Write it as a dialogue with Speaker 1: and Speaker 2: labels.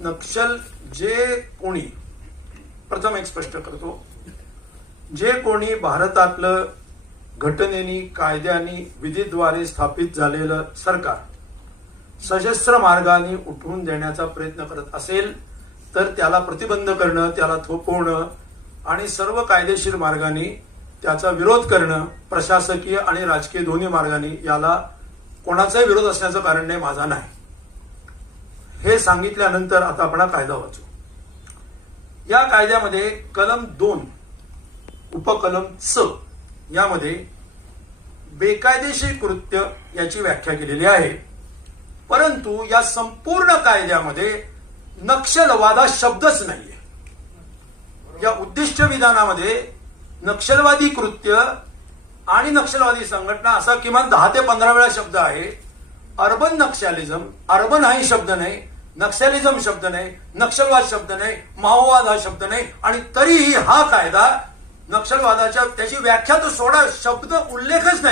Speaker 1: नक्षल जे कोणी प्रथम एक स्पष्ट करतो. जे कोणी भारतातलं घटनेनी कायद्यानी विधीद्वारे स्थापित झालेलं सरकार सशस्त्र मार्गाने उठवून देण्याचा प्रयत्न करत असेल तर त्याला प्रतिबंध करणं त्याला थोपवणं आणि सर्व कायदेशीर मार्गाने त्याचा विरोध करणं प्रशासकीय आणि राजकीय दोन्ही मार्गाने याला कोणाचाही विरोध असण्याचं कारण नाही माझा नाही. हे सांगितल्यानंतर आता आपण कायदा वाचू. या कायद्यामध्ये कलम दोन उपकलम च यामध्ये बेकायदेशीर कृत्य याची व्याख्या केलेली आहे. परंतु या संपूर्ण कायद्यामध्ये नक्षलवादा शब्दच नाहीये. या उद्दिष्ट विधानामध्ये नक्षलवादी कृत्य आणि नक्षलवादी संघटना असा किमान दहा ते पंधरा वेळा शब्द आहे. अर्बन नक्षलिझम अर्बन हाही शब्द नाही नक्षलिझम शब्द नाही नक्षलवाद शब्द नाही माओवाद हा शब्द नाही आणि तरीही हा कायदा नक्षलवादाच्या त्याची व्याख्या तो सोडा शब्द उल्लेखच नाही.